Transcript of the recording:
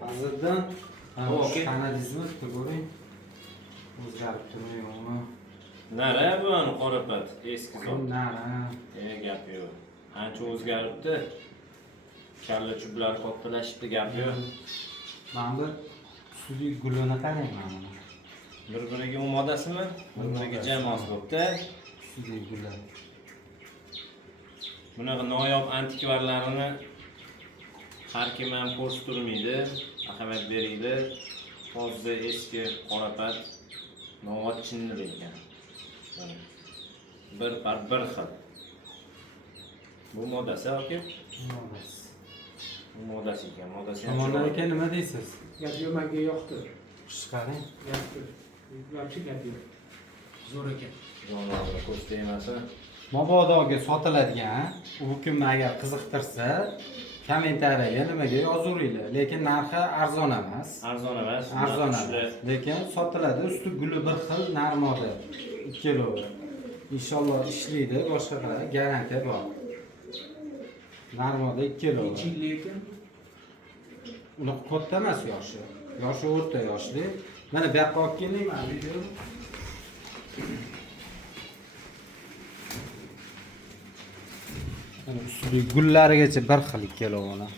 Hozirdan tanadingizmi? Ko'ring. O'zgarib turmayapti. Nara bu qorapat eski zot. Nara. Gap yo'q. Ancha o'zgaribdi. Kalla chublar kattalashibdi, gap yo'q. Mana bu suli gulini qarangman mana. Bir-biriga modasimi? Bir-biriga jamoasi bo'pti. Suli gullar. Bunaqa noyob antikvarlarini har kim ham ko'rsatmaydi, ahamiyat beradi. Hozir eski qorapat novot chinni ekan. Bir xil. Bu modasi aka? Modasi. Bu modasi ekan. Modasi ham Tomonlar ekan nima deysiz? Gap yo'q, menga yoqdi. Chiqaring. Gap yo'q. Vobshe gap yo'q. Zo'r ekan. Jonivorlar ko'z tegmasa. Mabodoga sotiladigan, u kim agar qiziqtirsa, kommentariyaga nimaga yozaveringlar. Lekin narxi arzon emas. Arzon emas. Arzon emas. Lekin sotiladi. Usti guli bir xil narmoda. Ikkilovi. Inshaalloh ishlaydi, boshqa garantiya bor. Narmoda ikkilovi. Necha yil ekan? Ular katta emas yoshi. Yoshi o'rta yoshli. Mana bu yoqqa olib keling, mana video. Usti gullarigacha bir xil ikkalovini.